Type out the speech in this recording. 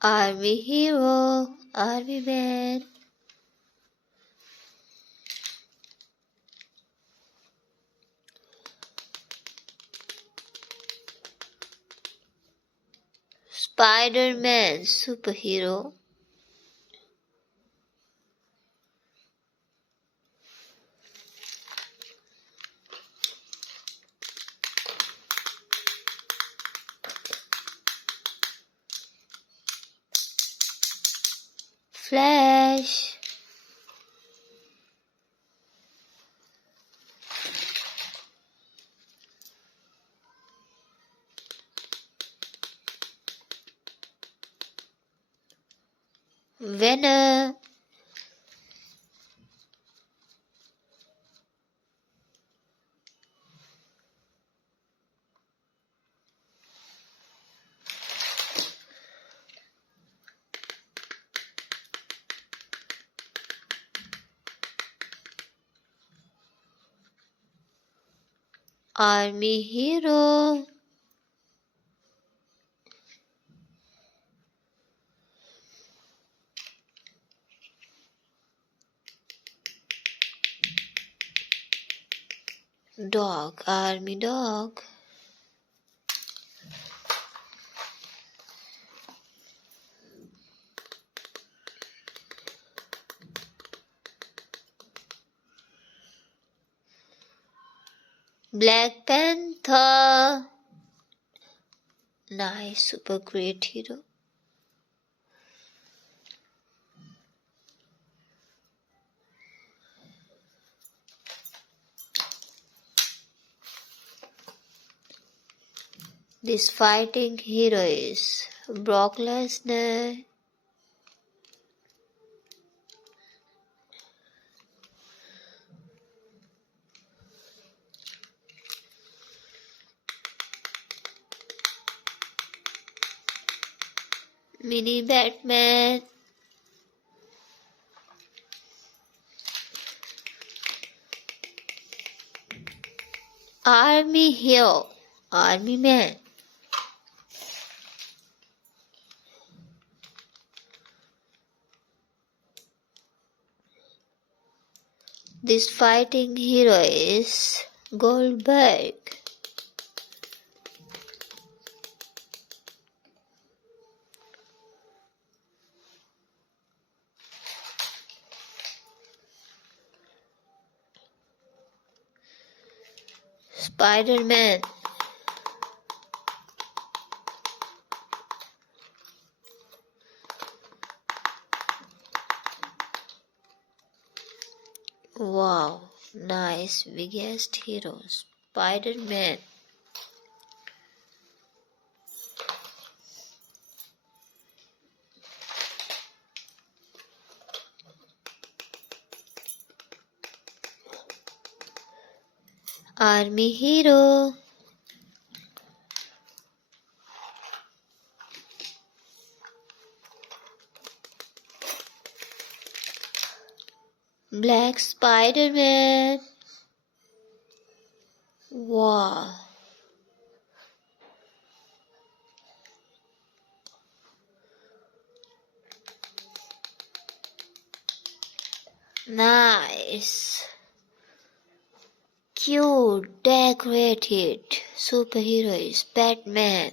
Army hero, army man. Spiderman, superhero. Flash. Venom. Army hero. Dog, army dog. Black Panther. Nice, super great hero. This fighting hero is Brock Lesnar. Mini Batman. Army hero, army man. This fighting hero is Goldberg. Spiderman. Wow, nice, biggest hero, Spiderman. Army hero. Black Spiderman. Wow. Nice. Cute, decorated superhero is Batman.